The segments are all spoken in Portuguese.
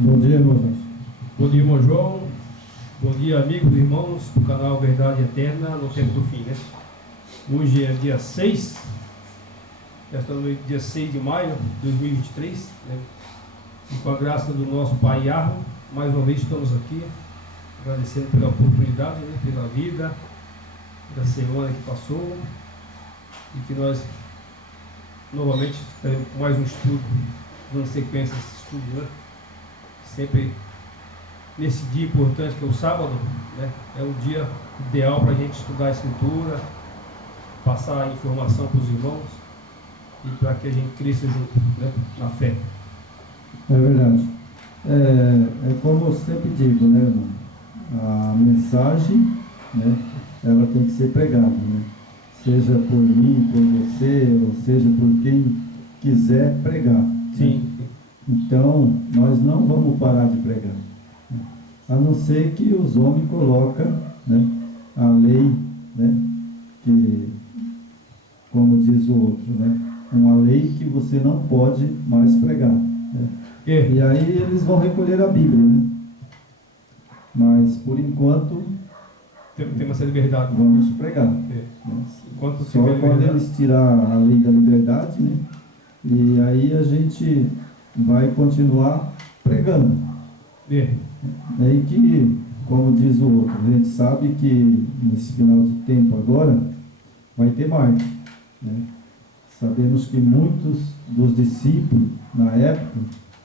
Bom dia, irmão. Bom dia, irmão João. Bom dia, amigos e irmãos do canal Verdade Eterna no Tempo do Fim, né? Hoje é dia 6, já estamos no dia 6 de maio de 2023, né? E com a graça do nosso Pai Yahweh, mais uma vez estamos aqui, agradecendo pela oportunidade, né? Pela vida, da semana que passou, e que nós novamente teremos mais um estudo, dando sequência a esse estudo, né? Sempre nesse dia importante que é o sábado, né? É o dia ideal para a gente estudar a Escritura, passar a informação para os irmãos e para que a gente cresça junto, né? Na fé. É verdade. É como eu sempre digo, né, irmão? A mensagem, né, ela tem que ser pregada, né? Seja por mim, por você, ou seja por quem quiser pregar. Sim. Né? Então, nós não vamos parar de pregar. A não ser que os homens colocam, né, a lei, né, que, como diz o outro, né, uma lei que você não pode mais pregar. Né? E aí eles vão recolher a Bíblia, né? Mas, por enquanto, Tem uma certa liberdade. vamos pregar. Né? Enquanto Só quando eles tirar a lei da liberdade, né? E aí a gente vai continuar pregando. E que, como diz o outro, a gente sabe que nesse final de tempo agora vai ter morte, né? Sabemos que muitos dos discípulos na época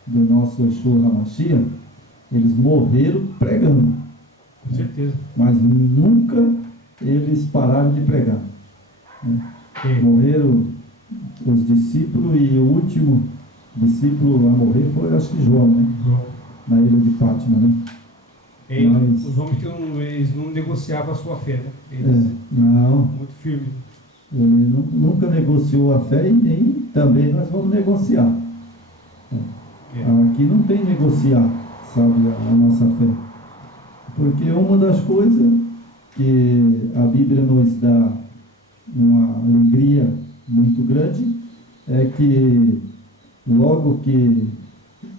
do nosso Yeshua HaMashiach, eles morreram pregando. Com certeza. Mas nunca eles pararam de pregar. Né? Morreram os discípulos e o último discípulo a morrer foi, acho que João, né? Na ilha de Fátima, né? Mas os homens que eles não negociavam a sua fé, né? Eles, não. Muito firme. Ele nunca negociou a fé e nem também nós vamos negociar. Aqui não tem negociar, sabe, a nossa fé. Porque uma das coisas que a Bíblia nos dá uma alegria muito grande é que logo que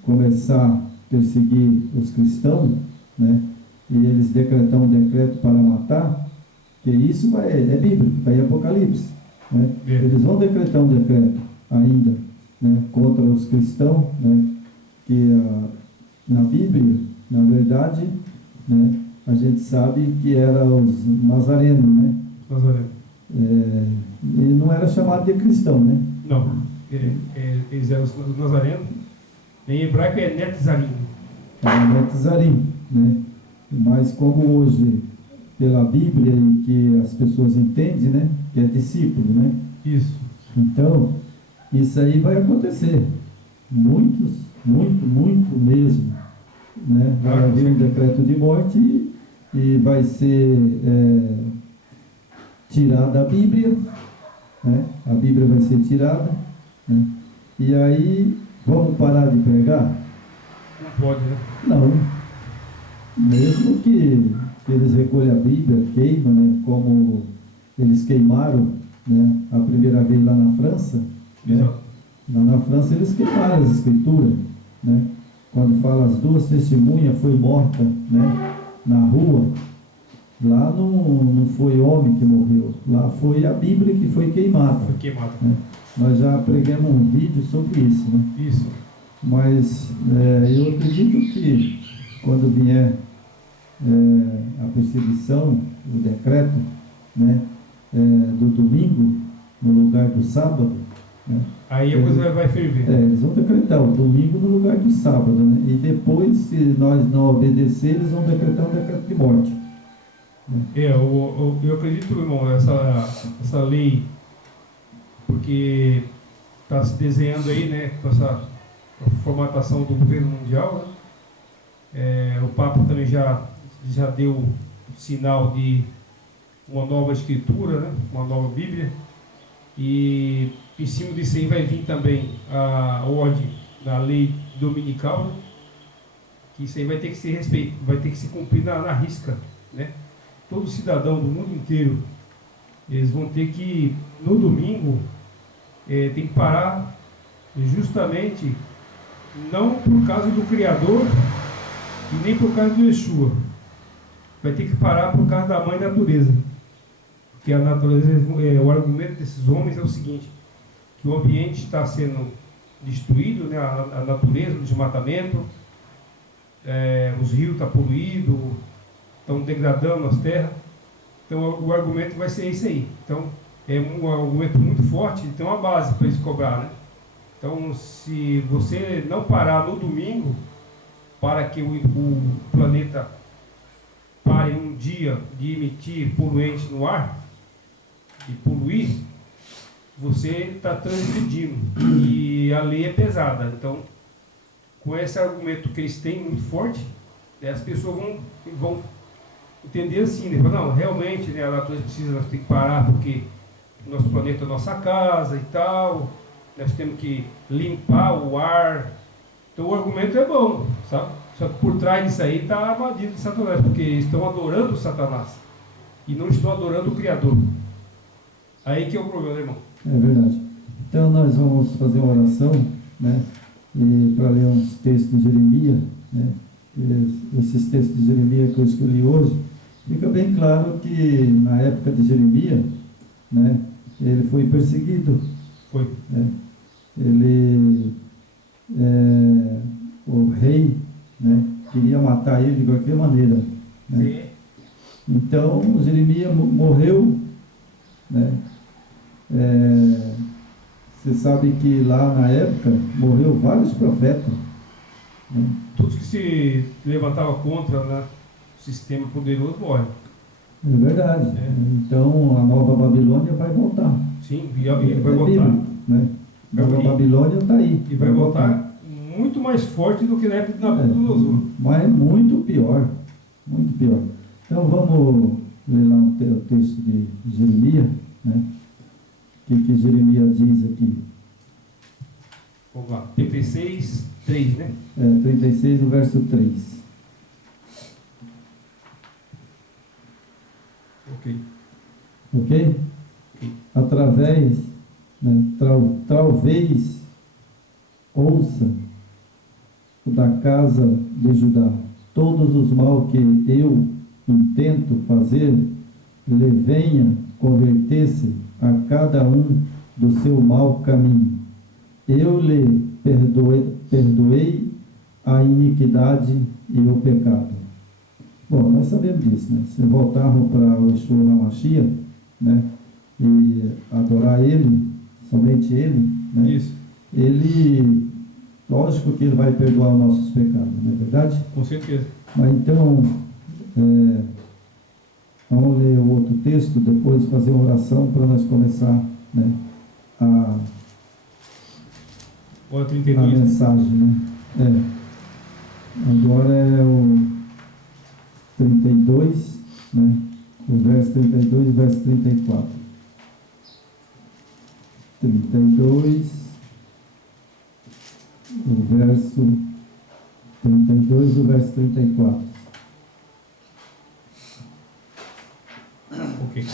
começar a perseguir os cristãos, né, e eles decretar um decreto para matar, que isso é bíblico, está em Apocalipse. Né? Eles vão decretar um decreto ainda, né, contra os cristãos, né, que na Bíblia, na verdade, né, a gente sabe que eram os nazarenos, né? Nazareno. E não era chamado de cristão, né? Não, eles eram os nazarenos. Em hebraico é Netzarim. Era Netzarim, né? Mas como hoje, pela Bíblia e que as pessoas entendem, né? Que é discípulo, né? Isso. Então, isso aí vai acontecer. Muito mesmo. Né? Vai haver um decreto de morte e vai ser tirada a Bíblia, né? A Bíblia vai ser tirada, né? E aí vamos parar de pregar? Não pode, né? Não. Mesmo que eles recolham a Bíblia, queimam, né? Como eles queimaram, né? A primeira vez lá na França, né? Lá na França eles queimaram as escrituras, né? Quando fala as duas testemunhas foi morta, né? Na rua, lá não foi homem que morreu, lá foi a Bíblia que foi queimada. Foi queimada. Né? Nós já pregamos um vídeo sobre isso, né? Isso. Mas eu acredito que quando vier a perseguição, o decreto, né, do domingo no lugar do sábado, né, aí a coisa vai ferver. eles vão decretar o domingo no lugar do sábado, né, e depois, se nós não obedecer, eles vão decretar um decreto de morte. Né. Eu acredito, irmão, essa lei, porque está se desenhando aí, né, com essa formatação do governo mundial, né? O Papa também já deu sinal de uma nova escritura, né? Uma nova Bíblia, e em cima disso aí vai vir também a ordem da lei dominical, né? Que isso aí vai ter que ser respeito, vai ter que se cumprir na risca, né? Todo cidadão do mundo inteiro, eles vão ter que, no domingo, tem que parar justamente não por causa do Criador e nem por causa do Yeshua. Vai ter que parar por causa da mãe natureza. Porque a natureza, o argumento desses homens é o seguinte, que o ambiente está sendo destruído, né? A natureza, o desmatamento, os rios estão poluídos, estão degradando as terras. Então o argumento vai ser esse aí. Então é um argumento muito forte, tem uma base para eles cobrar, né? Então se você não parar no domingo para que o planeta pare um dia de emitir poluentes no ar e poluir, você está transgredindo e a lei é pesada. Então, com esse argumento que eles têm muito forte, as pessoas vão entender assim, né? Não, realmente, né, a natureza precisa, nós temos que parar porque o nosso planeta é a nossa casa e tal, nós temos que limpar o ar. Então o argumento é bom, sabe? Só que por trás disso aí está a armadilha de Satanás, porque estão adorando Satanás e não estão adorando o Criador. Aí que é o problema, irmão. É verdade. Então nós vamos fazer uma oração, né, para ler uns textos de Jeremias, né, esses textos de Jeremias que eu escolhi hoje, fica bem claro que na época de Jeremias, né, ele foi perseguido. Foi. Né, o rei, né, queria matar ele de qualquer maneira. Né? Então Jeremias morreu, né? Você sabe que lá na época morreu vários profetas, né? Todos que se levantavam contra, né, o sistema poderoso morrem. É verdade. Então a nova Babilônia vai voltar. Sim, e vai voltar. Bíblico, né? A nova Babilônia está aí. E vai voltar muito mais forte do que na época de Nabucodonosor. Mas é muito pior. Muito pior. Então vamos ler lá o texto de Jeremias, né? O que Jeremias diz aqui? Vamos lá, 36, 3, né? 36, o verso 3. Ok. Ok? Através, né, talvez ouça da casa de Judá todos os mal que eu intento fazer, lhe venha converter-se a cada um do seu mau caminho. Eu lhe perdoei a iniquidade e o pecado. Bom, nós sabemos disso, né? Se voltarmos para o Yeshua HaMashiach, né, e adorar Ele, somente Ele, né? Isso. Ele, lógico que Ele vai perdoar os nossos pecados, não é verdade? Com certeza. Mas então, vamos ler o outro texto, depois fazer uma oração para nós começar, né, a 32. mensagem, né? Agora é o 32, né? O verso 32 e verso 34. 32, o verso 32 e o verso 34. Ok.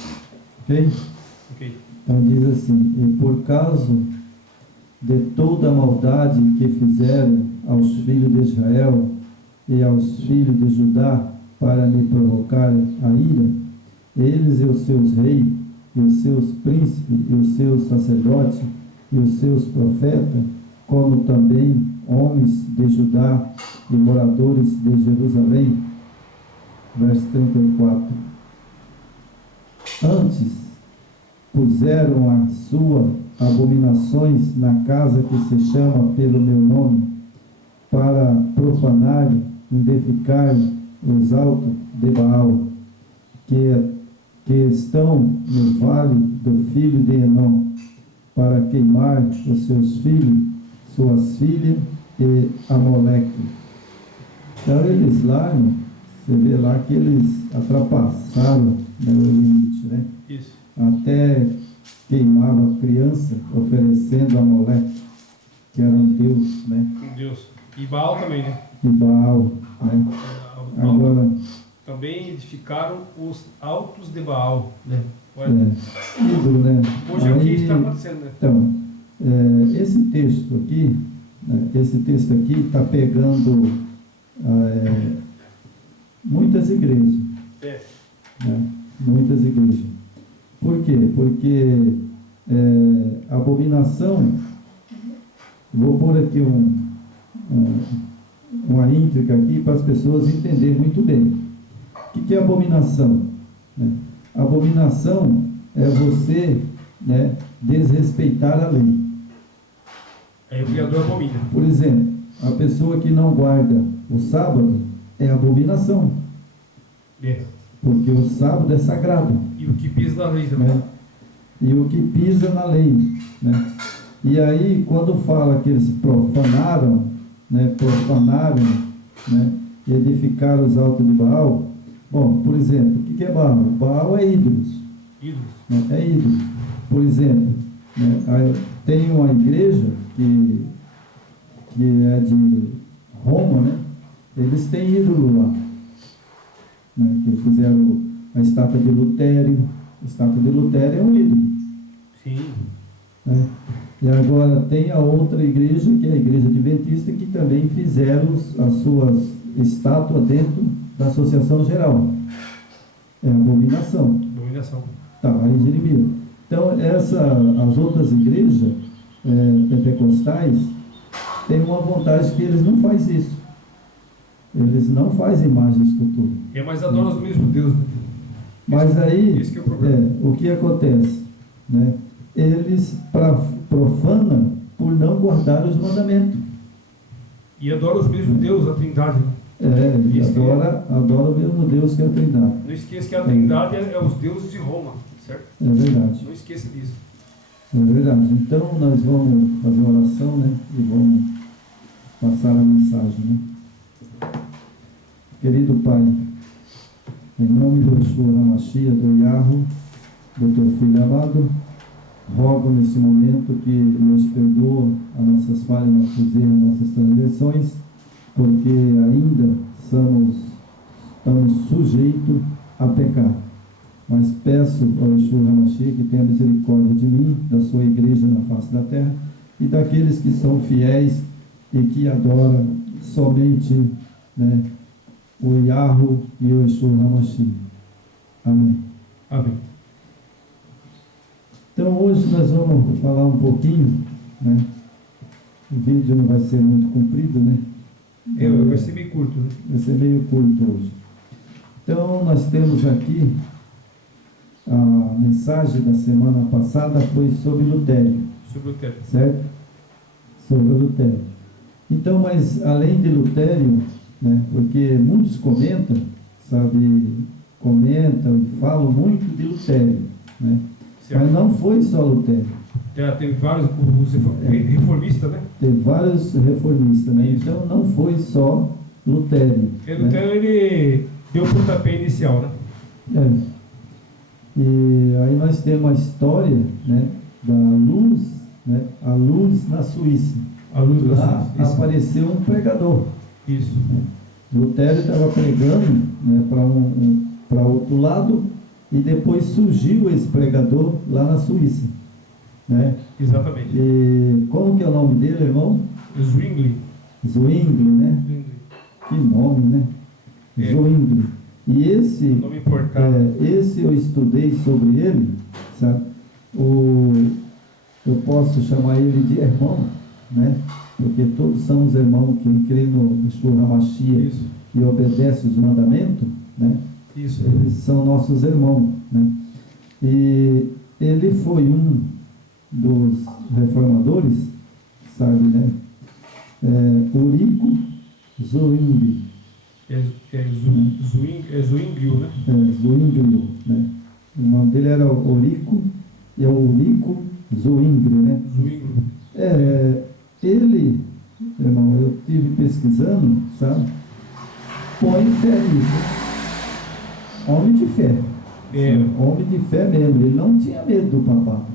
Ok? Ok. Então diz assim: e por causa de toda a maldade que fizeram aos filhos de Israel e aos filhos de Judá para me provocar a ira, eles e os seus reis, e os seus príncipes, e os seus sacerdotes, e os seus profetas, como também homens de Judá e moradores de Jerusalém. Verso 34. Antes puseram as suas abominações na casa que se chama pelo meu nome, para profanar e edificar os altos de Baal, que estão no vale do filho de Enom, para queimar os seus filhos, suas filhas e Amoleque. Então eles lá, você vê lá que eles ultrapassaram, né, o limite, né? Isso. Até queimava a criança oferecendo a Amoleque, que era um deus, né? Um Deus. E Baal também, né? E Baal, né? Agora, também edificaram os altos de Baal, né? ídolo, né? Hoje é o que está acontecendo, né? Então, esse texto aqui, esse texto aqui está pegando muitas igrejas. Muitas igrejas. Por quê? Porque abominação, vou pôr aqui uma íntrica aqui para as pessoas entenderem muito bem. O que é abominação? Abominação é você desrespeitar a lei. Aí o criador abomina. Por exemplo, a pessoa que não guarda o sábado é abominação. Porque o sábado é sagrado. E o que pisa na lei também. E o que pisa na lei. E aí, quando fala que eles profanaram, edificaram os altos de Baal. Bom, por exemplo, o que é Baal? Baal é ídolos. É ídolos. Por exemplo, tem uma igreja que é de Roma, eles têm ídolo lá. Que fizeram a estátua de Lutério. A estátua de Lutério é um ídolo. Sim. E agora tem a outra igreja, que é a igreja adventista, que também fizeram as suas estátuas dentro da associação geral. É abominação. Tá, aí Jeremias. Então, as outras igrejas pentecostais têm uma vantagem que eles não fazem isso. Eles não fazem imagem e escultura. Mas adoram o mesmo Deus. Mas aí, Esse que é o problema. o que acontece? Eles profanam por não guardar os mandamentos. E adoram os mesmos Deus, a Trindade. E adora o mesmo Deus que é a Trindade. Não esqueça que a Trindade é os deuses de Roma, certo? É verdade. Não esqueça disso. É verdade. Então nós vamos fazer uma oração, e vamos passar a mensagem, Querido Pai, em nome do Yeshua HaMashiach, do Yahweh, do Teu Filho amado, rogo nesse momento que nos perdoa as nossas falhas, nossos erros, nossas transgressões, porque ainda estamos sujeitos a pecar. Mas peço ao Yeshua HaMashiach que tenha misericórdia de mim, da sua igreja na face da terra, e daqueles que são fiéis e que adoram somente o Yahweh e o Yeshua HaMashiach. Amém. Amém. Então hoje nós vamos falar um pouquinho, o vídeo não vai ser muito comprido, Vai ser meio curto, Vai ser meio curto hoje. Então nós temos aqui, a mensagem da semana passada foi sobre Lutério. Certo? Sobre Lutério. Então, mas além de Lutério, porque muitos comentam e falam muito de Lutério, mas não foi só Lutério. Tem vários reformistas, Tem vários reformistas, Então não foi só Lutério. Lutério, ele deu o pontapé inicial, E aí nós temos a história, da luz, a luz na Suíça. Lá apareceu um pregador. Isso. Lutero estava pregando para outro lado e depois surgiu esse pregador lá na Suíça. Exatamente. E como que é o nome dele, irmão? Zwingli. Zwingli, Que nome, Zwingli. E esse, nome importado. Esse eu estudei sobre ele, eu posso chamar ele de irmão, porque todos somos irmãos que crê no Yeshua HaMashiach e obedece os mandamentos, Isso. Eles são nossos irmãos, E ele foi um dos reformadores, Ulrico Zwingli. Zwinglio, Zwinglio, O nome dele era Ulrico, e é o Ulrico Zwingli, Zwinglio. Ele, irmão, eu estive pesquisando, põe fé nisso. Homem de fé. Homem de fé mesmo. Ele não tinha medo do papado.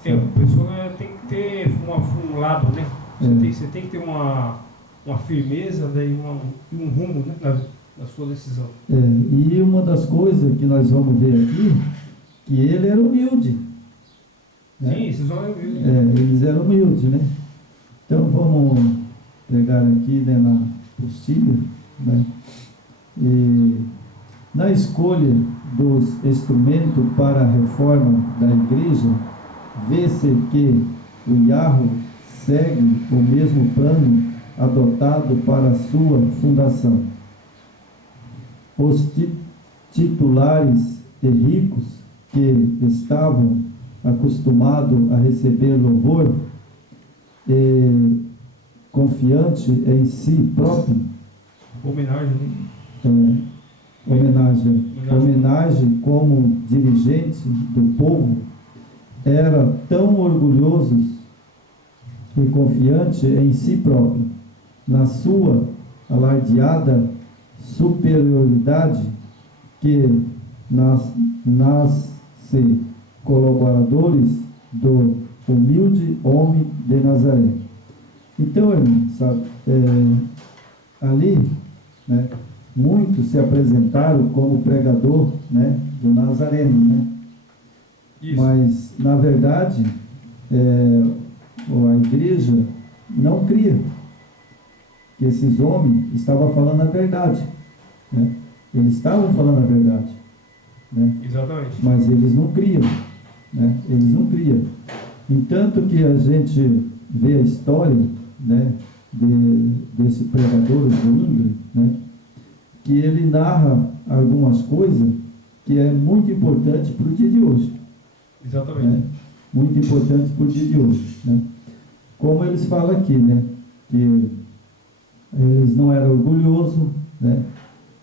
A pessoa tem que ter um lado, Você tem que ter uma firmeza e um rumo, na sua decisão. E uma das coisas que nós vamos ver aqui, que ele era humilde. Sim, esses homens humildes. Eles eram humildes, Então vamos pegar aqui, né, na postilha, né? E na escolha dos instrumentos para a reforma da igreja, vê-se que o Yahweh segue o mesmo plano adotado para a sua fundação. Os titulares e ricos que estavam acostumados a receber louvor e confiante em si próprio, homenagem como dirigente do povo, era tão orgulhosos e confiante em si próprio, na sua alardeada superioridade, que nasce colaboradores do humilde homem de Nazaré. Então, irmão, sabe, ali, né, muitos se apresentaram como pregador, né, do Nazareno, né? Isso. Mas, na verdade, a igreja não cria que esses homens estavam falando a verdade, né? Eles estavam falando a verdade, né? Exatamente. Mas eles não criam, né? Eles não criam. Entanto que a gente vê a história, né, desse pregador Zwingli, né, que ele narra algumas coisas que é muito importante para o dia de hoje. Exatamente. Né? Muito importante para o dia de hoje, né? Como eles falam aqui, né, que eles não eram orgulhosos, né?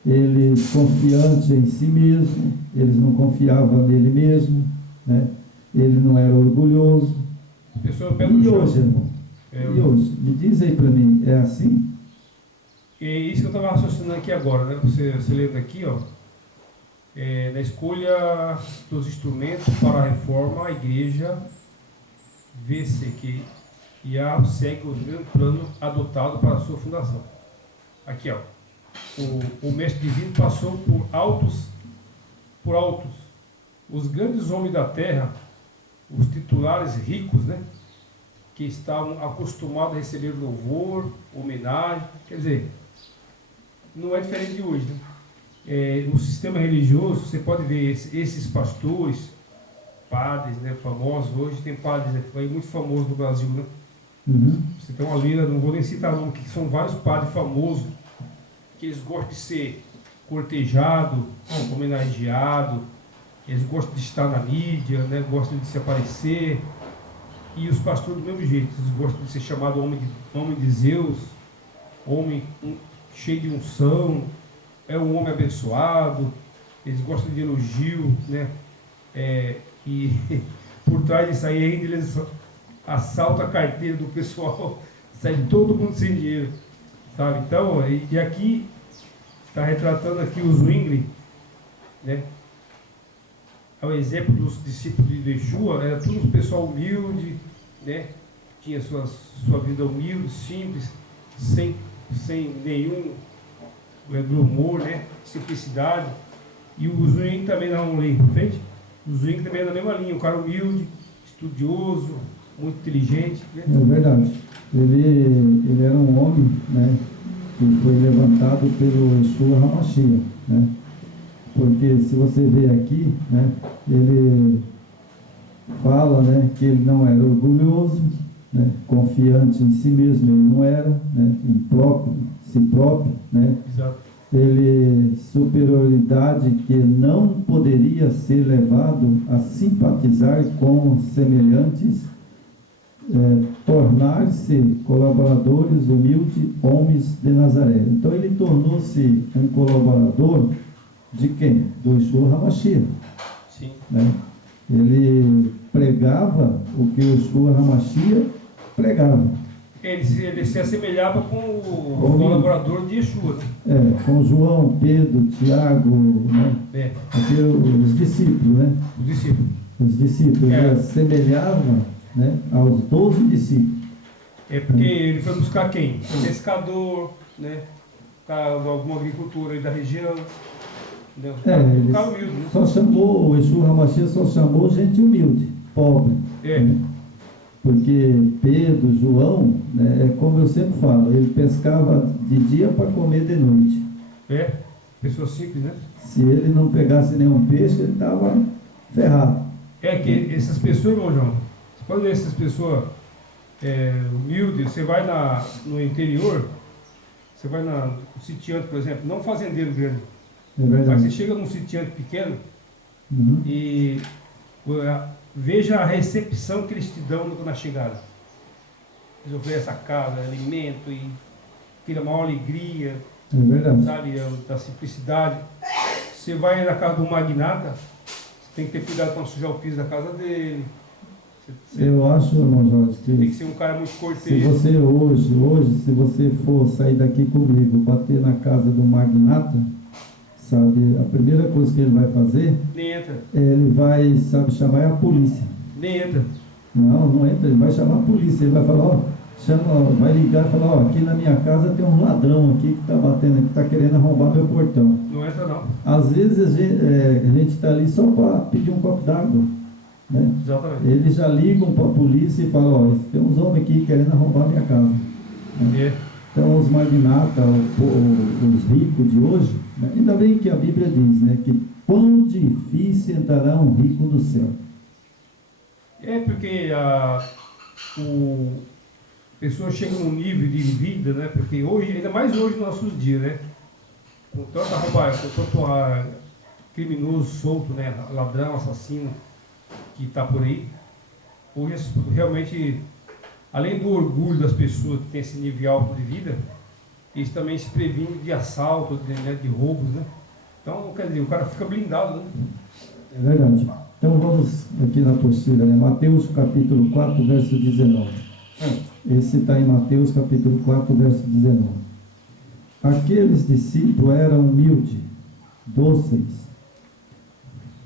Eles confiantes em si mesmo, eles não confiavam nele mesmo, né? Ele não era orgulhoso. E hoje, irmão? E hoje? Me diz aí para mim, é assim? É isso que eu estava raciocinando aqui agora, né? Você lendo aqui, ó, na escolha dos instrumentos para a reforma, a igreja vê-se que Yahweh segue o mesmo plano adotado para a sua fundação. Aqui, ó, o mestre divino passou por altos. Os grandes homens da terra, os titulares ricos, né, que estavam acostumados a receber louvor, homenagem, quer dizer, não é diferente de hoje, né? No sistema religioso, você pode ver esses pastores, padres, né, famosos. Hoje tem padres, né, muito famosos no Brasil, né? Uhum. Você tem uma lista, não vou nem citar o nome, que são vários padres famosos, que eles gostam de ser cortejado, homenageado, eles gostam de estar na mídia, né, gostam de se aparecer. E os pastores do mesmo jeito, eles gostam de ser chamado homem de Zeus, homem cheio de unção, é um homem abençoado, eles gostam de elogio, né? E por trás disso aí ainda eles assaltam a carteira do pessoal, sai todo mundo sem dinheiro, sabe? Então, e aqui está retratando aqui o Zwingli, né? Ao exemplo dos discípulos de Yeshua, era tudo um pessoal humilde, né? Tinha sua vida humilde, simples, sem nenhum glamour, né? Simplicidade. E o Zwingli também, não lei para frente, o Zwingli também é da mesma linha, um cara humilde, estudioso, muito inteligente, né? É verdade. Ele era um homem, né, que foi levantado pelo Yeshua HaMashiach, né? Porque se você vê aqui, né, ele fala, né, que ele não era orgulhoso, né, confiante em si mesmo, ele não era, né, si próprio, né? Exato. Ele, superioridade que não poderia ser levado a simpatizar com semelhantes, tornar-se colaboradores humildes homens de Nazaré. Então ele tornou-se um colaborador de quem? Do Yeshua HaMashiach. Sim. Né? Ele pregava o que o Yeshua HaMashiach pregava. Ele se assemelhava com o colaborador de Yeshua. Com João, Pedro, Tiago, né? Os discípulos, né? Os discípulos. Ele assemelhava, né, aos 12 discípulos. Porque ele foi buscar quem? Pescador, né? Alguma agricultura aí da região. Ele humilde, né? só chamou, o Yeshua HaMashiach só chamou gente humilde, pobre. Né? Porque Pedro, João, né, é como eu sempre falo, ele pescava de dia para comer de noite. Pessoa simples, né? Se ele não pegasse nenhum peixe, ele estava ferrado. Que essas pessoas, irmão João, você pode ver essas pessoas humildes, você vai no interior, você vai no sitiante, por exemplo, não fazendeiro grande, É verdade. mas você chega num sitiante pequeno e veja a recepção que eles te dão na chegada. Eles oferecem a casa, alimento e aquela maior alegria, É verdade. sabe, da simplicidade. Você vai na casa do magnata, você tem que ter cuidado para não sujar o piso da casa dele. Eu acho, irmão Jorge, Tem que que ser um cara muito se cortês. você hoje, se você for sair daqui comigo, bater na casa do magnata, sabe, a primeira coisa que ele vai fazer, Nem entra. ele vai, sabe, chamar a polícia. Nem entra. Não entra, ele vai chamar a polícia, ele vai falar, vai ligar e falar, aqui na minha casa tem um ladrão aqui que está batendo aqui, está querendo arrombar meu portão. Não entra não. Às vezes a gente está ali só para pedir um copo d'água, né? Exatamente. Eles já ligam para a polícia e falam, tem uns homens aqui querendo arrombar minha casa. Né? Então os magnatas, os ricos de hoje, né? Ainda bem que a Bíblia diz, né, que quão difícil entrará um rico no céu. Porque a pessoa chega num nível de vida, né? Porque hoje, ainda mais hoje nos nossos dias, né? Com tanta roubagem, com tanto criminoso solto, né? Ladrão, assassino que está por aí. Hoje realmente, além do orgulho das pessoas que têm esse nível alto de vida, eles também se previnem de assalto, de roubos, né? Então, quer dizer, o cara fica blindado, né? É verdade. Então vamos aqui na apostila, né? Mateus capítulo 4, verso 19. Esse está em Mateus capítulo 4, verso 19. Aqueles discípulos eram humildes, dóceis.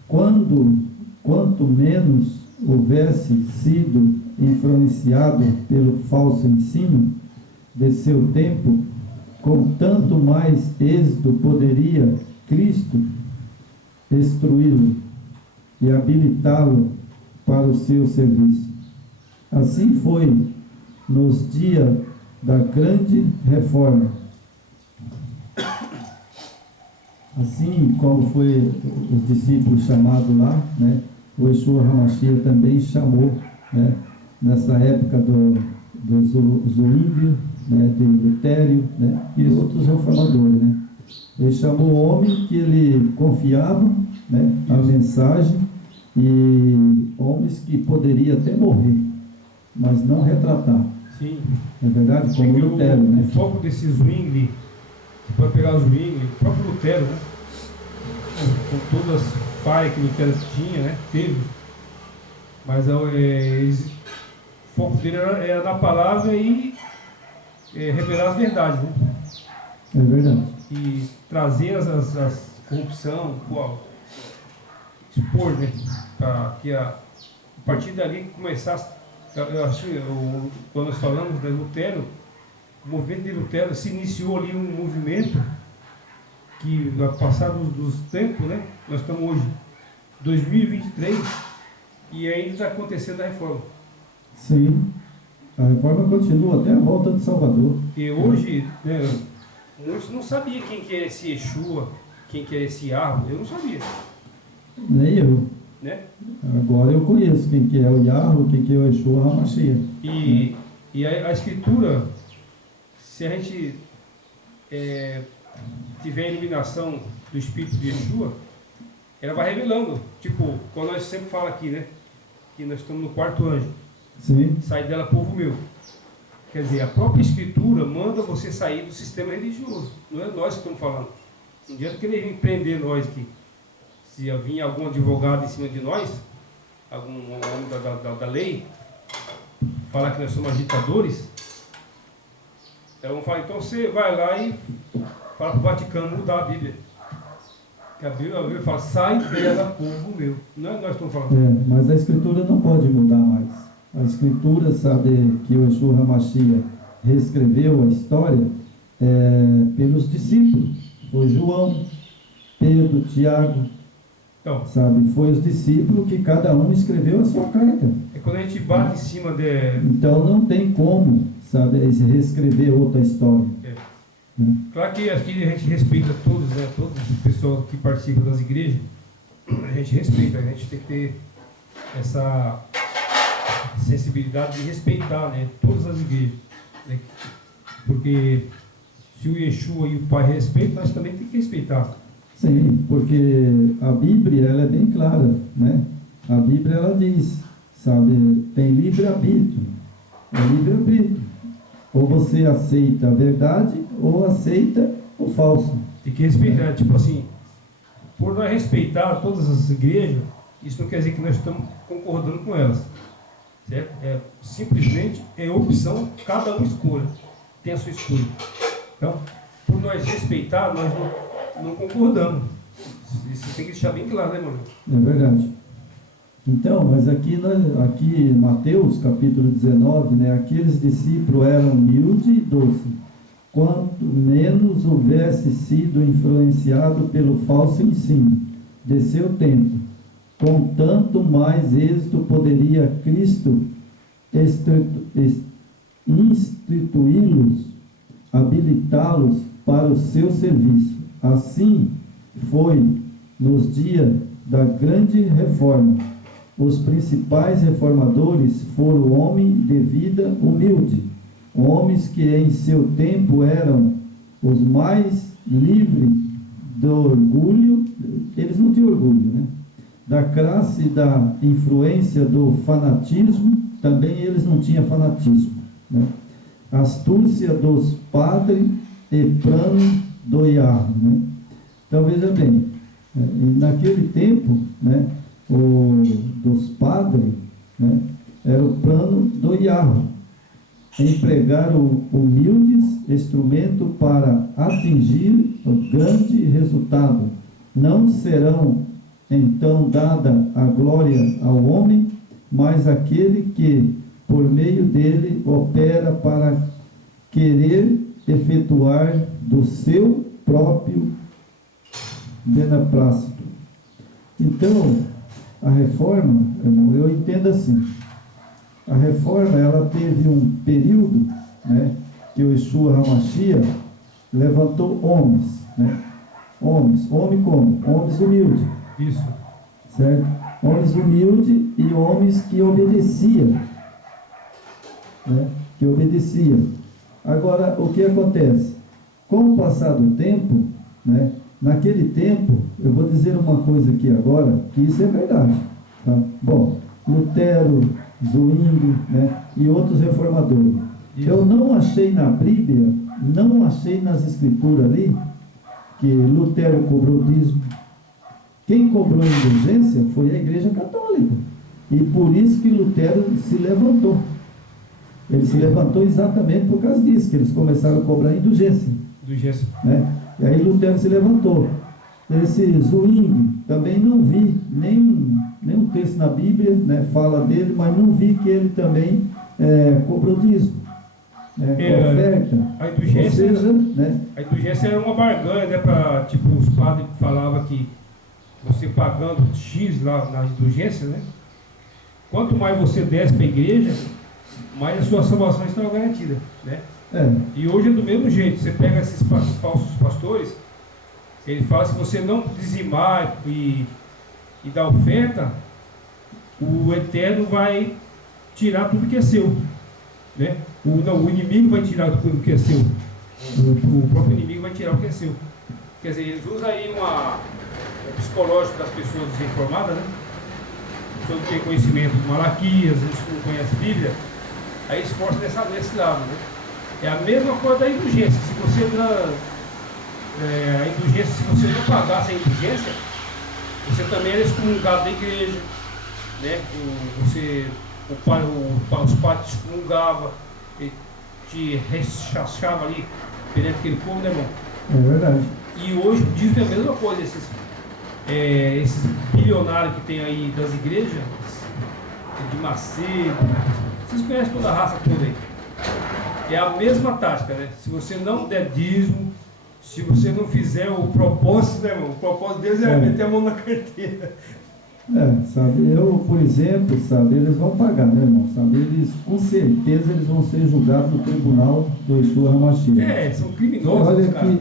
Quanto menos houvesse sido influenciado pelo falso ensino de seu tempo, com tanto mais êxito poderia Cristo instruí-lo e habilitá-lo para o seu serviço. Assim foi nos dias da grande reforma. Assim como foi os discípulos chamados lá, né, o Yeshua HaMashiach também chamou, né, nessa época dos Zwinglio, né, de Lutério, né, e outros reformadores, né. Ele chamou o homem que ele confiava, né, a mensagem, e homens que poderiam até morrer, mas não retratar. Sim. É verdade? Como Lutério, né? O foco desse Zwingli, você pode pegar o Zwingli, o próprio Lutero, né? Com todas as falhas que Lutero tinha, né? Teve. Mas o foco dele era na palavra e revelar as verdades, né? É verdade. E trazer as corrupção, expor, né? Para que a partir dali começasse. Eu acho que quando nós falamos de Lutero, o movimento de Lutero se iniciou ali um movimento que, ao passar dos tempos, né? Nós estamos hoje, 2023, e ainda está acontecendo a reforma. Sim, a reforma continua até a volta de Salvador. E hoje, né, muitos não sabiam quem que era esse Yeshua, quem que era esse Yahweh, eu não sabia. Nem eu. Né? Agora eu conheço quem que é o Yahweh, quem que é o Yeshua HaMashiach. E a Escritura, se a gente tiver a iluminação do Espírito de Yeshua, ela vai revelando. Tipo, quando nós sempre falamos aqui, né? Que nós estamos no quarto anjo. Sim. Sai dela, povo meu. Quer dizer, a própria Escritura manda você sair do sistema religioso. Não é nós que estamos falando. Não adianta querer vir prender nós aqui. Se vir algum advogado em cima de nós, algum homem da lei, falar que nós somos agitadores, então vamos falar, então você vai lá e fala para o Vaticano mudar a Bíblia. Que a Bíblia fala, sai dela, povo meu. Não é nós que estamos falando. Mas a Escritura não pode mudar mais. A Escritura sabe que o Yeshua HaMashiach reescreveu a história pelos discípulos. Foi João, Pedro, Tiago. Então, sabe? Foi os discípulos que cada um escreveu a sua carta. é quando a gente bate em cima de... Então não tem como, sabe, reescrever outra história. Claro que aqui a gente respeita todos, né? Todos os pessoal que participam das igrejas, a gente respeita, a gente tem que ter essa sensibilidade de respeitar, né? Todas as igrejas, né? Porque se o Yeshua e o Pai respeitam, nós também temos que respeitar. Sim, porque a Bíblia ela é bem clara, né? A Bíblia ela diz, sabe, tem livre-arbítrio. É livre-arbítrio. Ou você aceita a verdade ou aceita o falso. Tem que respeitar, tipo assim, por nós respeitar todas as igrejas, isso não quer dizer que nós estamos concordando com elas, certo? Simplesmente é opção, cada um escolhe, tem a sua escolha. Então, por nós respeitar, nós não concordamos. Isso tem que deixar bem claro, né, mano? É verdade. Então, mas aqui Mateus capítulo 19, né, aqueles discípulos eram humildes e doces, quanto menos houvesse sido influenciado pelo falso ensino de seu tempo, com tanto mais êxito poderia Cristo instituí-los, habilitá-los para o seu serviço. Assim foi nos dias da grande reforma. Os principais reformadores foram homens de vida humilde, homens que em seu tempo eram os mais livres do orgulho, eles não tinham orgulho, né? Da classe e da influência do fanatismo, também eles não tinham fanatismo, né? Astúcia dos padres e plano do Iarro, né? Então veja bem, naquele tempo, né, dos padres, né, era o plano do Iarro, empregar o humildes instrumento para atingir o grande resultado. Não serão então dada a glória ao homem, mas aquele que por meio dele opera para querer efetuar do seu próprio beneplácito. Então, a reforma, eu entendo assim, a reforma ela teve um período, né, que o Yeshua HaMashiach levantou homens, né? Homem como? Homens humildes. Isso. Certo? Homens humildes e homens que obedeciam, né? Que obedeciam. Agora, o que acontece? Com o passar do tempo, né? Naquele tempo, eu vou dizer uma coisa aqui agora, que isso é verdade, tá? Bom, Lutero, Zwingli, né? E outros reformadores. Isso. Eu não achei na Bíblia, não achei nas escrituras ali, que Lutero cobrou dízimo. Quem cobrou indulgência foi a Igreja Católica. E por isso que Lutero se levantou. Ele se levantou exatamente por causa disso, que eles começaram a cobrar indulgência. Né? E aí Lutero se levantou. Esse Zwingli, também não vi nenhum texto na Bíblia, né, fala dele, mas não vi que ele também cobrou dízimo. Oferta. A indulgência, ou seja, né, a indulgência era uma barganha, né, para, tipo, os padres falavam que você pagando X lá na indulgência, né, quanto mais você desce para a igreja, mais a sua salvação estava garantida, né? E hoje é do mesmo jeito. Você pega esses falsos pastores, ele fala, se você não dizimar e dar oferta, o Eterno vai tirar tudo que é seu, né? O inimigo vai tirar tudo que é seu. O próprio inimigo vai tirar o que é seu. Quer dizer, eles usam aí o psicológico das pessoas desinformadas, né? Pessoas que têm conhecimento de Malaquias, eles não conhecem a Bíblia, aí esforçam nesse lado, né? É a mesma coisa da indulgência. Se você não pagasse a indulgência, você também era excomungado da igreja, né? Os padres excomungavam, te rechaçava ali perante aquele povo, né, irmão? É verdade. E hoje diz a mesma coisa, esses bilionários que tem aí das igrejas, de Macedo, vocês conhecem toda a raça toda aí. É a mesma tática, né? Se você não der dízimo, Se você não fizer o propósito, né, irmão? O propósito deles é meter a mão na carteira. Sabe, eu, por exemplo, sabe, eles vão pagar, né, irmão? Sabe, eles, com certeza, eles vão ser julgados no tribunal do Yeshua HaMashiach. São criminosos, olha cara. aqui,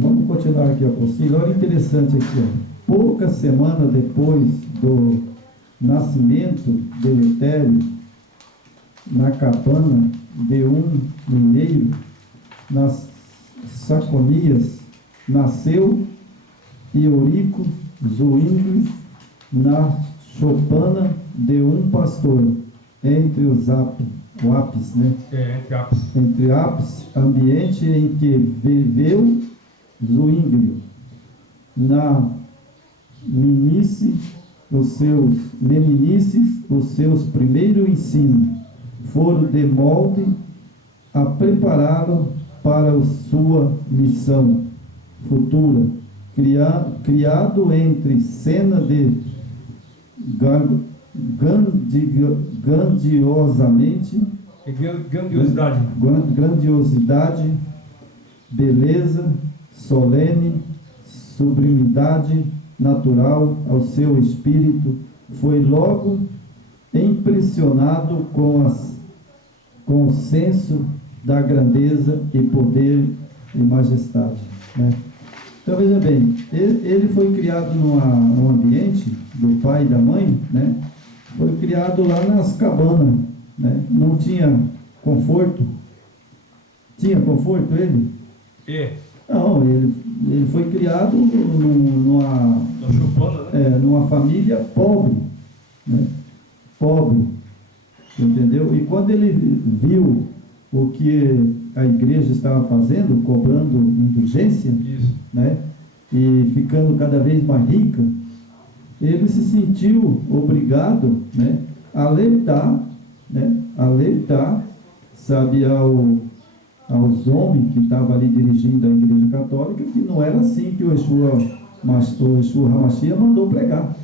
vamos continuar aqui a apostila. Olha interessante aqui, ó. Poucas semanas depois do nascimento de Eletério, na cabana de um mineiro, nas Saconias, nasceu Eurico Zuínglio na chopana de um pastor, entre os apes, né? Entre apes, ambiente em que viveu Zuínglio. Na meninice, os seus primeiros ensinos foram de molde a prepará-lo para a sua missão futura, criado entre cena de grandiosidade, beleza, solene, sublimidade natural ao seu espírito, foi logo impressionado com o senso da grandeza e poder e majestade, né? Então veja bem, ele foi criado num ambiente do pai e da mãe, né? Foi criado lá nas cabanas, né? Não tinha conforto. Tinha conforto ele? Não, ele foi criado numa família pobre, né? Pobre, entendeu? E quando ele viu o que a igreja estava fazendo, cobrando indulgência, né? E ficando cada vez mais rica, ele se sentiu obrigado, né? A alertar, né? Sabe, aos homens que estavam ali dirigindo a igreja católica, que não era assim que o Yeshua HaMashiach mandou pregar,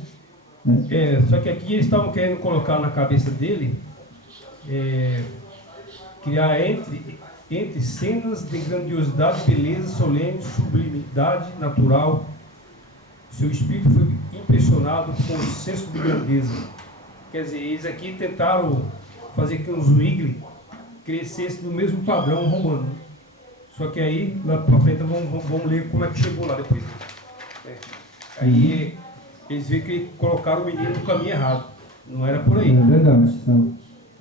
né? Só que aqui eles estavam querendo colocar na cabeça dele, criar entre cenas de grandiosidade, beleza, solene, sublimidade natural. Seu espírito foi impressionado com o senso de grandeza. Quer dizer, eles aqui tentaram fazer que um Zwingli crescesse no mesmo padrão romano. Só que aí, lá para frente, vamos ler como é que chegou lá depois. Aí eles viram que colocaram o menino no caminho errado. Não era por aí. É verdade.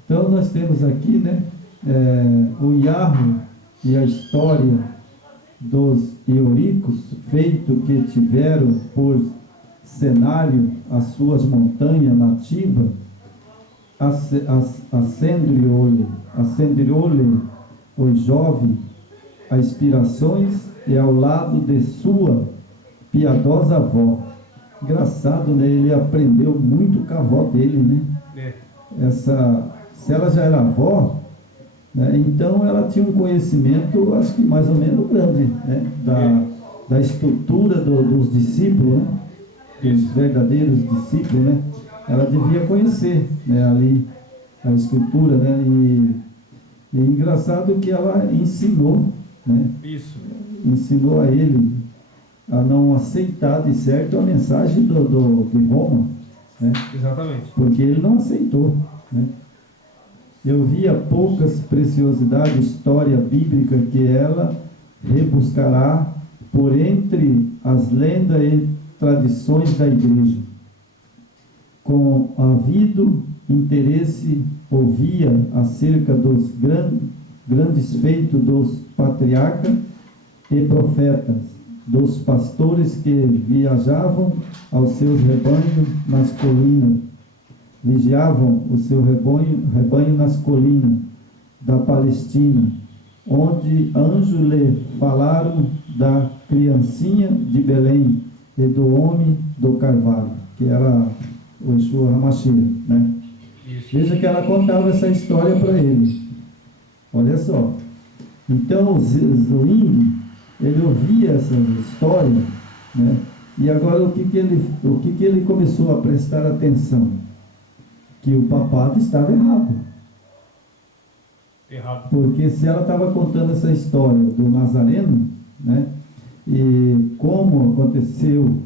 Então nós temos aqui, né, o Yahweh e a história dos euricos, feito que tiveram por cenário as suas montanhas nativas, acendeu-lhe o jovem a inspirações e ao lado de sua piedosa avó. Engraçado, né? Ele aprendeu muito com a avó dele, né? Se ela já era avó, né, então ela tinha um conhecimento, acho que mais ou menos grande, né? Da estrutura dos discípulos, né? Dos verdadeiros discípulos, né? Ela devia conhecer, né, ali a escritura, né? E engraçado que ela ensinou, né? Ensinou a ele a não aceitar de certo a mensagem de Roma, né? Exatamente. Porque ele não aceitou, né? Eu via poucas preciosidades, história bíblica que ela rebuscará por entre as lendas e tradições da igreja. Com ávido interesse ouvia acerca dos grandes feitos dos patriarcas e profetas, dos pastores que viajavam aos seus rebanhos nas colinas, vigiavam o seu rebanho nas colinas da Palestina, onde anjos lhe falaram da criancinha de Belém e do homem do Carvalho, que era o Yeshua HaMashiach, né? Veja que ela contava essa história para ele. Olha só. Então, o Zwingli, ele ouvia essas histórias, né? E agora o que ele começou a prestar atenção? Que o papado estava errado. Porque se ela estava contando essa história do Nazareno, né? E como aconteceu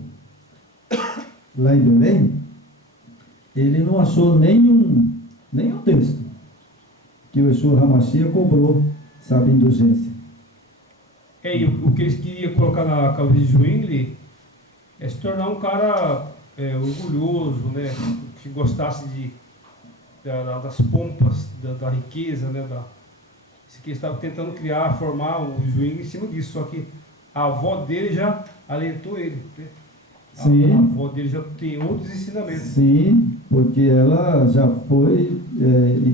lá em Belém, ele não achou nenhum texto que o Yeshua HaMashiach cobrou, sabe, indulgência. E o que eles queriam colocar na cabeça de Zwingli é se tornar um cara orgulhoso, né? Que gostasse das pompas, da riqueza, né? Isso que eles estavam tentando formar o Zwingli em cima disso, só que a avó dele já alertou ele, né? Sim. A avó dele já tem outros ensinamentos. Sim, porque ela já foi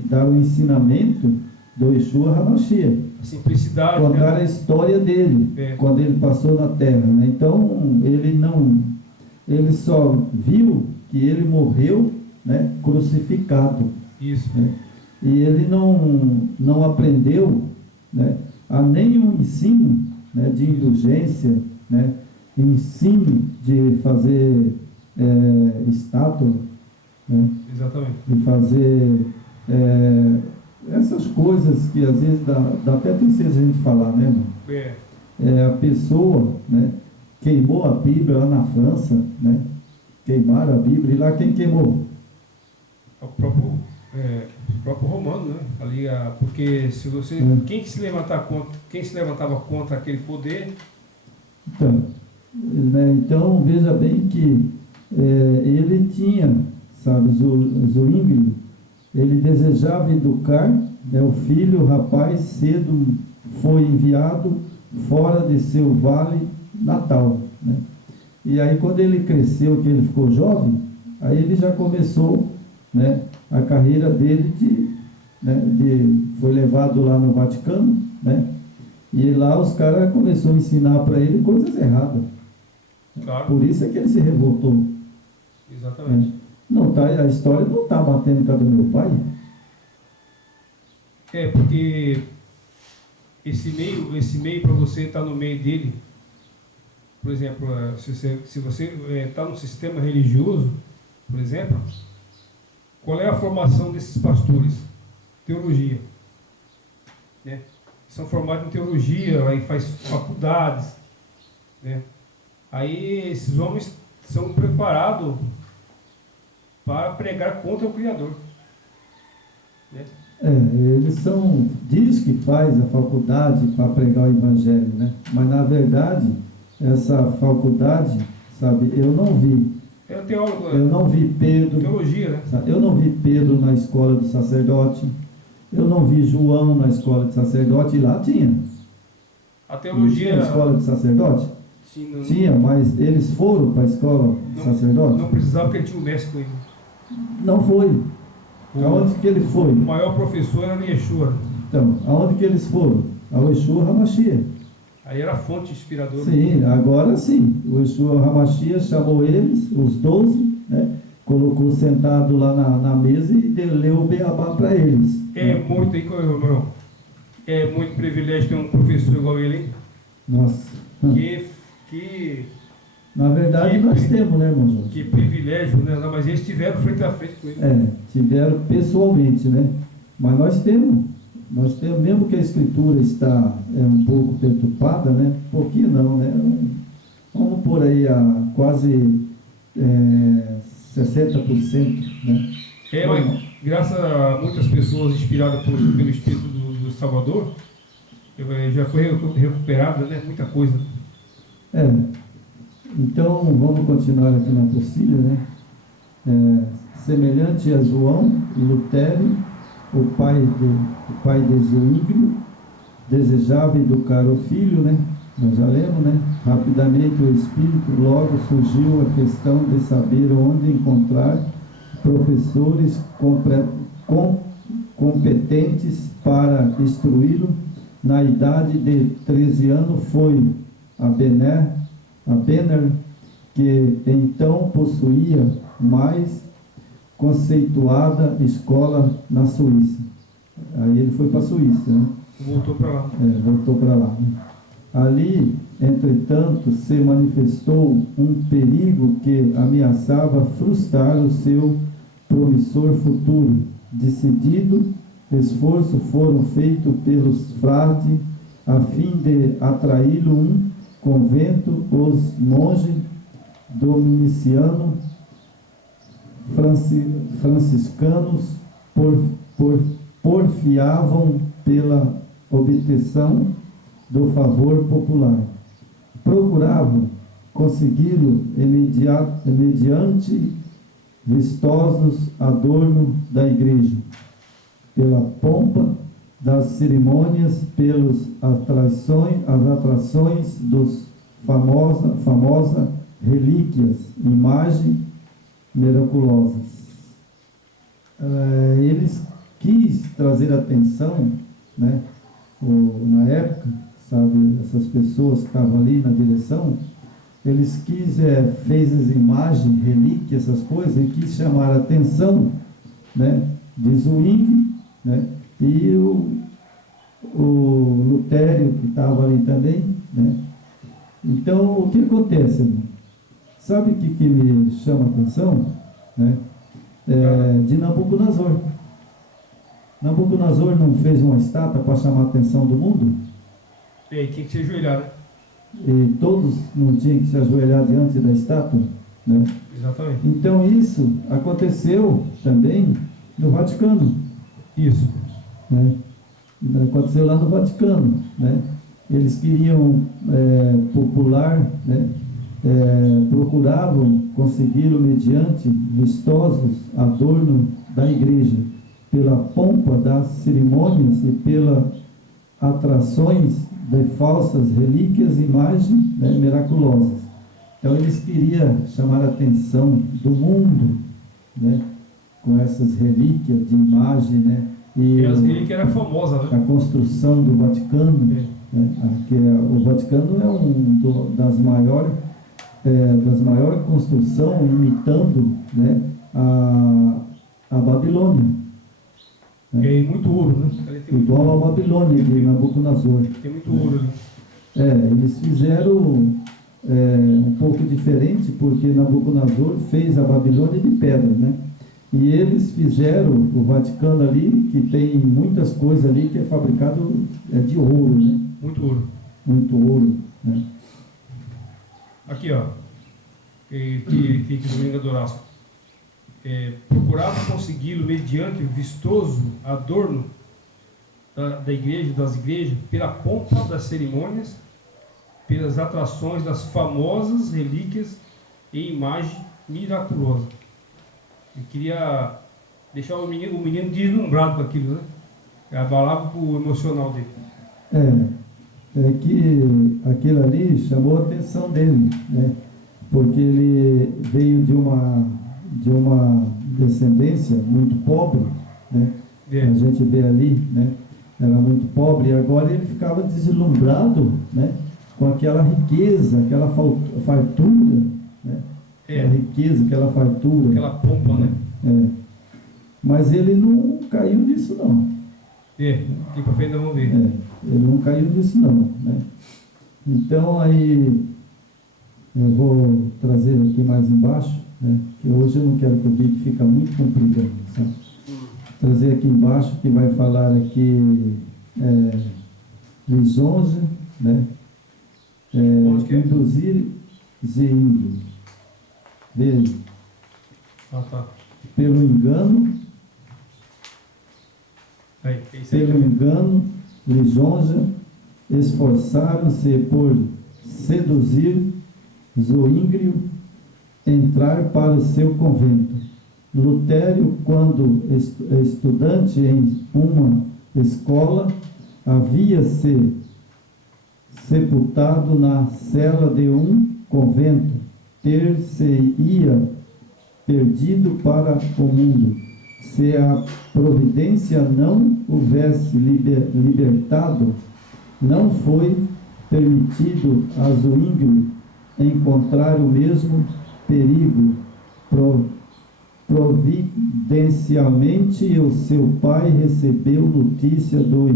dar o ensinamento do Yeshua HaMashiach. A simplicidade. Contar né? a história dele, quando ele passou na terra, né? Então, ele só viu que ele morreu, né, crucificado. Isso. Né? E ele não aprendeu, né, a nenhum ensino, né, de indulgência, né, ensino de fazer estátua, né, Exatamente. de fazer essas coisas que às vezes dá até tristeza a gente falar, né, irmão? A pessoa, né, queimou a Bíblia lá na França, né? Queimaram a Bíblia, e lá quem queimou? O próprio Romano, né? Ali, porque se você, quem se levantava contra aquele poder. Então veja bem que ele tinha, sabe, Zwingli, ele desejava educar, né, o filho, o rapaz, cedo foi enviado fora de seu vale natal, né? E aí quando ele cresceu, que ele ficou jovem, aí ele já começou, né, a carreira dele foi levado lá no Vaticano, né? E lá os caras começaram a ensinar para ele coisas erradas. Claro. Por isso é que ele se revoltou. Exatamente. Não tá, a história não está batendo com a do meu pai. Porque esse meio para você estar no meio dele, por exemplo, se você está no sistema religioso, por exemplo, qual é a formação desses pastores? Teologia. Né? São formados em teologia, aí faz faculdades, né? Aí esses homens são preparados para pregar contra o Criador. Né? Eles diz que faz a faculdade para pregar o Evangelho, né? Mas na verdade, essa faculdade, sabe, eu não vi. Eu não vi Pedro. Teologia, né? Sabe, eu não vi Pedro na escola do sacerdote. Eu não vi João na escola de sacerdote, e lá tinha. A teologia. Não tinha escola de sacerdote? Sim, não, tinha, mas eles foram para a escola de sacerdote? Não precisava, porque ele tinha um mestre com ele. Não foi. Aonde que ele foi? O maior professor era Yeshua. Então, aonde que eles foram? Ao Yeshua HaMashiach. Aí era a fonte inspiradora. Sim, agora sim. O Yeshua HaMashiach chamou eles, os 12, né? Colocou sentado lá na mesa e leu o beabá para eles. Muito, hein, irmão? É muito privilégio ter um professor igual ele, hein? Nossa. Na verdade, nós temos, né, irmão? Que privilégio, né? Mas eles tiveram frente a frente com ele. Tiveram pessoalmente, né? Mas nós temos, mesmo que a escritura está um pouco perturbada, né? Um pouquinho não, né? Vamos por aí a quase 60%, né? Mas graças a muitas pessoas inspiradas pelo Espírito do Salvador, já foi recuperada, né? Muita coisa. Então, vamos continuar aqui na apostila, né? Semelhante a João, Lutério, o pai de Zwingli, desejava educar o filho, né? Nós já lemos, né? Rapidamente o Espírito, logo surgiu a questão de saber onde encontrar professores competentes para instruí-lo. Na idade de 13 anos foi a Benner, que então possuía mais conceituada escola na Suíça. Aí ele foi para a Suíça, né? Voltou para lá. Voltou para lá. Né? Ali, entretanto, se manifestou um perigo que ameaçava frustrar o seu promissor futuro. Decidido esforço foram feitos pelos frades a fim de atraí-lo convento, os monges dominiciano, franciscanos porfiavam pela obtenção do favor popular. Procuravam consegui-lo mediante vistosos adornos da igreja, pela pompa das cerimônias, pelas atrações dos famosa relíquias, imagens miraculosas. Eles quis trazer atenção, né, na época, sabe, essas pessoas que estavam ali na direção, eles fez as imagens, relíquias, essas coisas, e quis chamar a atenção, né, de Zwingli, né, e o Lutério, que estava ali também, né. Então, o que acontece, irmão? Sabe o que me chama a atenção? Né? De Nabucodonosor. Nabucodonosor não fez uma estátua para chamar a atenção do mundo? Tinha que se ajoelhar, né? E todos não tinham que se ajoelhar diante da estátua? Né? Exatamente. Então isso aconteceu também no Vaticano. Isso. Né? Aconteceu lá no Vaticano. Né? Eles queriam popular, né? Procuravam consegui-lo mediante vistosos adornos da igreja, pela pompa das cerimônias e pelas atrações de falsas relíquias e imagens, né, miraculosas. Então eles queriam chamar a atenção do mundo, né, com essas relíquias de imagem, né, e as relíquias eram famosas, né? A construção do Vaticano, né, o Vaticano é das maiores construções, imitando, né, a Babilônia. Né? Tem muito ouro, né? Igual a Babilônia de Nabucodonosor. Tem muito ouro ali. Eles fizeram um pouco diferente, porque Nabucodonosor fez a Babilônia de pedra, né? E eles fizeram o Vaticano ali, que tem muitas coisas ali que é fabricado de ouro, né? Muito ouro. Muito ouro, né? Aqui, ó, que Domingo adorasse. Procurava consegui-lo mediante vistoso adorno da igreja, das igrejas, pela pompa das cerimônias, pelas atrações das famosas relíquias e imagem miraculosa. Eu queria deixar o menino deslumbrado com aquilo, né? Abalava o emocional dele. É que aquilo ali chamou a atenção dele, né? Porque ele veio de uma descendência muito pobre, né? A gente vê ali, né? Era muito pobre, e agora ele ficava deslumbrado, né, com aquela riqueza, aquela fartura, né? Aquela riqueza, aquela fartura. Aquela pompa, né? Mas ele não caiu nisso, não. Aqui para frente vamos ver. Ele não caiu nisso, não, né? Então, aí, eu vou trazer aqui mais embaixo, né? Que hoje eu não quero que o vídeo fique muito comprido, sabe? Trazer aqui embaixo, que vai falar aqui lisonja, né? Induzir Zwingli. Veja. Tá. Pelo engano, lisonja, esforçaram-se por seduzir Zwingli entrar para o seu convento. Lutério, quando estudante em uma escola, havia-se sepultado na cela de um convento, ter-se-ia perdido para o mundo, se a providência não houvesse libertado. Não foi permitido a Zwingli encontrar o mesmo perigo. Providencialmente, o seu pai recebeu notícia do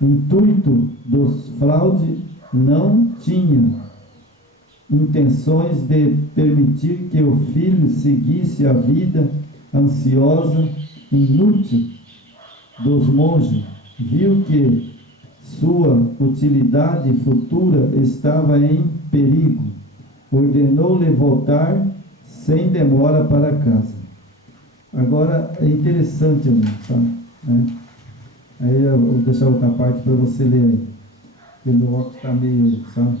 intuito dos fraudes, não tinha intenções de permitir que o filho seguisse a vida ansiosa, inútil dos monges. Viu que sua utilidade futura estava em perigo. Ordenou-lhe voltar sem demora para casa. Agora, é interessante, irmão, sabe? Né? Aí eu vou deixar outra parte para você ler aí. Porque meu óculos está meio, sabe?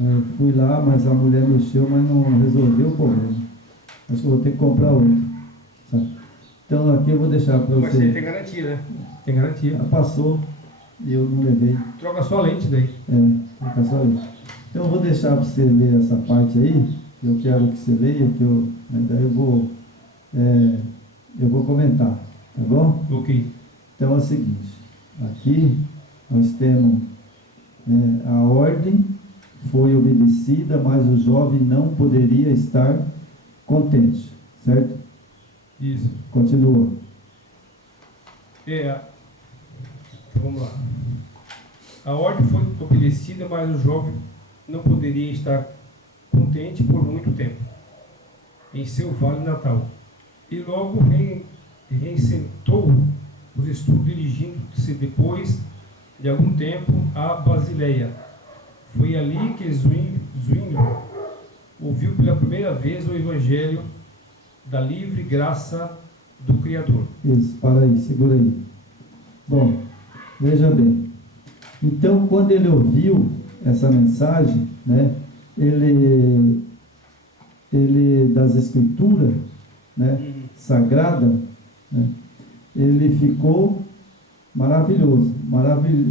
Eu fui lá, mas a mulher mexeu, mas não resolveu o problema. Acho que eu vou ter que comprar outro. Sabe? Então aqui eu vou deixar para você. Mas você tem garantia, né? Tem garantia. Ela passou e eu não levei. Troca só a lente daí. Troca só a lente. Então eu vou deixar para você ler essa parte aí, que eu quero que você leia, daí eu vou comentar, tá bom? Ok. Então é o seguinte, aqui nós temos a ordem foi obedecida, mas o jovem não poderia estar contente, certo? Isso. Continua. Então, vamos lá. A ordem foi obedecida, mas o jovem não poderia estar contente por muito tempo em seu vale natal. E logo reincentou os estudos, dirigindo-se depois de algum tempo a Basileia. Foi ali que Zwinglio ouviu pela primeira vez o Evangelho da livre graça do Criador. Isso, para aí, segura aí. Bom, veja bem. Então, quando ele ouviu essa mensagem, né, ele das Escrituras, né, sagrada, né, ele ficou maravilhoso,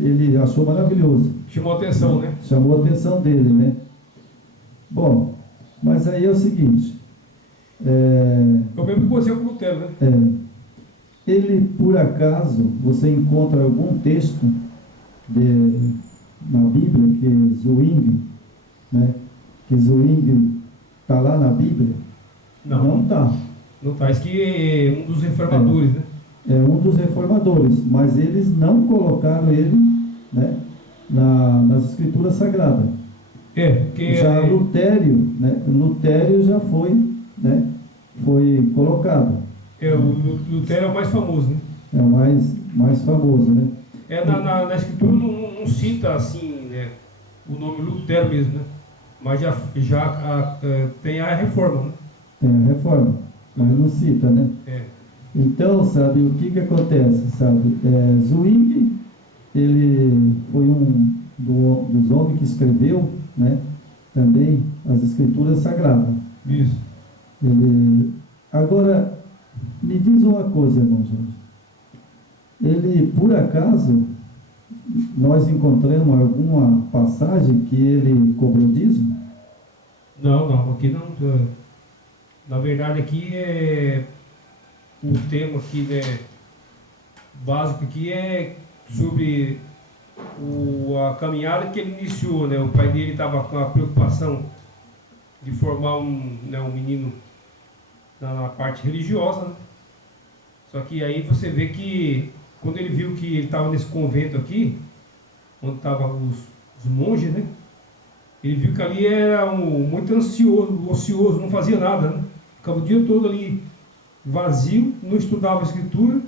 ele achou maravilhoso. Chamou a atenção, né? Chamou a atenção dele, né? Bom, mas aí é o seguinte. Eu mesmo que você com o Lutero, né? Ele, por acaso, você encontra algum texto na Bíblia que Zwingli, né? Que Zwingli está lá na Bíblia? Não está. Não está. Isso que é um dos reformadores, né? É um dos reformadores, mas eles não colocaram ele, né, nas Escrituras Sagradas. Já Lutério, né? Lutério já foi, né, foi colocado. O Lutério é o mais famoso, né? É o mais famoso, né? Na Escritura não cita assim, né, o nome Lutero mesmo, né? Mas já tem a reforma, né? Tem a reforma, mas não cita, né? Então, sabe, o que acontece, sabe? Zwingli, ele foi um dos homens que escreveu, né, também as Escrituras Sagradas. Isso. Agora, me diz uma coisa, irmão Jorge. Ele, por acaso, nós encontramos alguma passagem que ele cobrou dízimo? Não, aqui não. Na verdade, aqui o tema aqui, né, básico aqui é sobre a caminhada que ele iniciou, né? O pai dele estava com a preocupação de formar um menino na parte religiosa, né? Só que aí você vê que quando ele viu que ele estava nesse convento aqui, onde estavam os monges, né? Ele viu que ali era muito ocioso, não fazia nada, né? Ficava o dia todo ali vazio, não estudava a Escritura,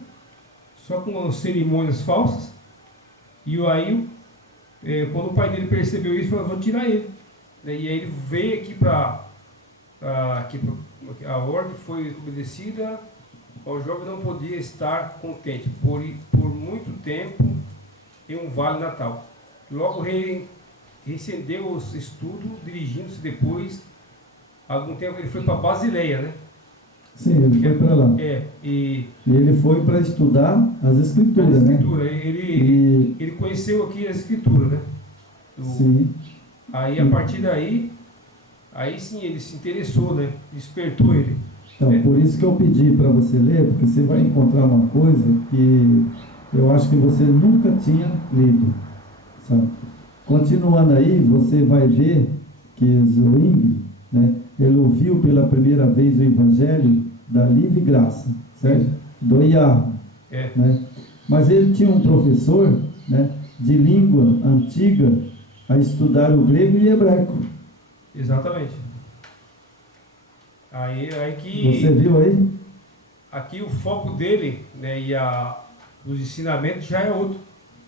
só com cerimônias falsas. E aí, quando o pai dele percebeu isso, falou: vou tirar ele. E aí ele veio aqui a ordem foi obedecida, o jovem não podia estar contente por muito tempo em um vale natal. Logo reacendeu os estudos, dirigindo-se depois, algum tempo ele foi para Basileia, né? Sim, ele foi para lá. E ele foi para estudar as Escrituras, né? Ele conheceu aqui as Escrituras, né? Sim. Aí, a partir daí, aí sim ele se interessou, né? Despertou ele. Então, por isso que eu pedi para você ler, porque você vai encontrar uma coisa que eu acho que você nunca tinha lido, sabe? Continuando aí, você vai ver que Zwingli, né, ele ouviu pela primeira vez o Evangelho da livre graça, certo? Do Iarro, né? Mas ele tinha um professor, né, de língua antiga a estudar o grego e hebraico. Exatamente. Aí que você viu aí? Aqui o foco dele, né, e os ensinamentos já é outro.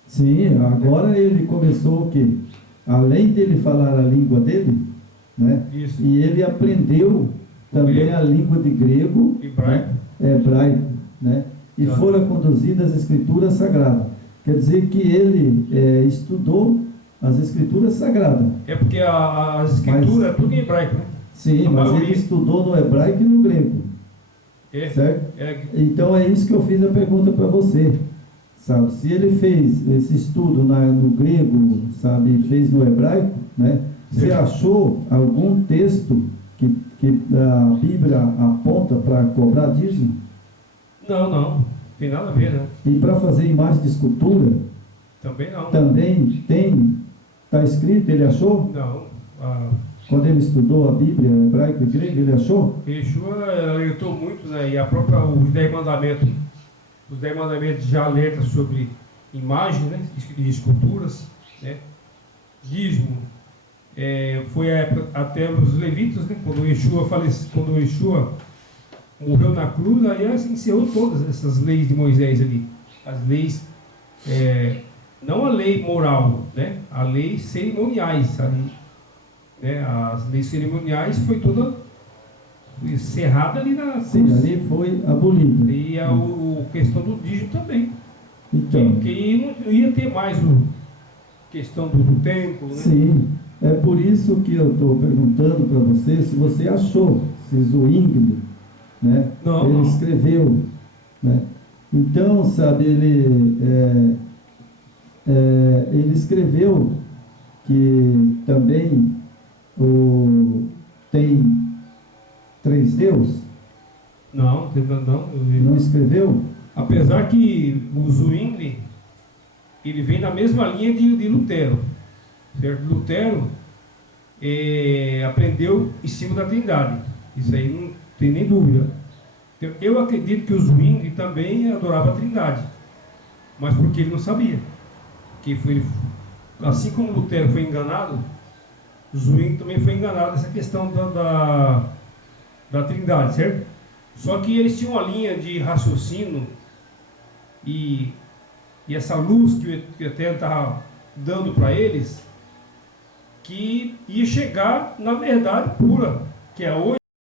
Sim, agora ele começou o quê? Além dele falar a língua dele, né? Isso. E ele aprendeu também grego, a língua de grego, hebraico. né? Hebraico, né? E Tá. foram conduzidas as escrituras sagradas. Quer dizer que ele estudou as escrituras sagradas. É porque as escrituras é tudo em hebraico, né? Sim, A mas maioria. ele estudou no hebraico e no grego, É, certo? é, Então é isso que eu fiz a pergunta para você, sabe? Se ele fez esse estudo no grego, sabe, fez no hebraico, né? Você Certo. achou algum texto que a Bíblia aponta para cobrar dízimo? não tem nada a ver, né? E para fazer imagem de escultura, Também não. também tem, está escrito, ele achou? Não. Quando ele estudou a Bíblia, hebraico e grego, ele achou? Yeshua alertou muito, né? E os 10 mandamentos já alertam sobre imagens, né? E esculturas, né? Dízimo. Foi a época até os levitas, né? Quando Yeshua morreu na cruz, aí encerrou todas essas leis de Moisés ali. As leis, não a lei moral, né? A lei cerimoniais ali, né? As leis cerimoniais foi toda encerrada ali na cruz. Sim, ali foi abolido. E a questão do dízimo também. Então, Que não ia ter mais questão do templo, né? sim, é por isso que eu estou perguntando para você se você achou, se Zwingli, né? Não, ele não. escreveu, né? Então, sabe, ele escreveu que também tem 3 deuses. Não. Não escreveu? Apesar que o Zwingli, ele vem na mesma linha de Lutero, certo? Lutero aprendeu em cima da Trindade, isso aí não tem nem dúvida. Então, eu acredito que o Zwingli também adorava a Trindade, mas porque ele não sabia. Que foi, assim como Lutero foi enganado, o Zwingli também foi enganado nessa questão da Trindade, certo? Só que eles tinham uma linha de raciocínio e essa luz que o Eterno estava dando para eles, que ia chegar na verdade pura, que é hoje.